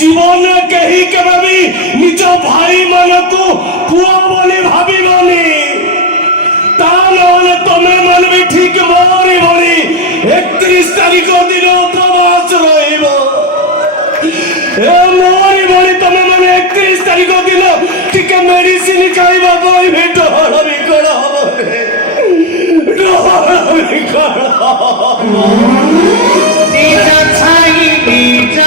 जीवन कहीं केवे भी निज भाई मान को पुआ बोली भाविबनी ता नहले तमे मन भी ठीक मोरी भली 31 तारीख दिन उपवास रहिबो ए मोरी भली तमे मन 31 तारीख दिन टिके मेडिसिन खाइबा कोई भी डर विकल हबो डर विकल निज छाई निज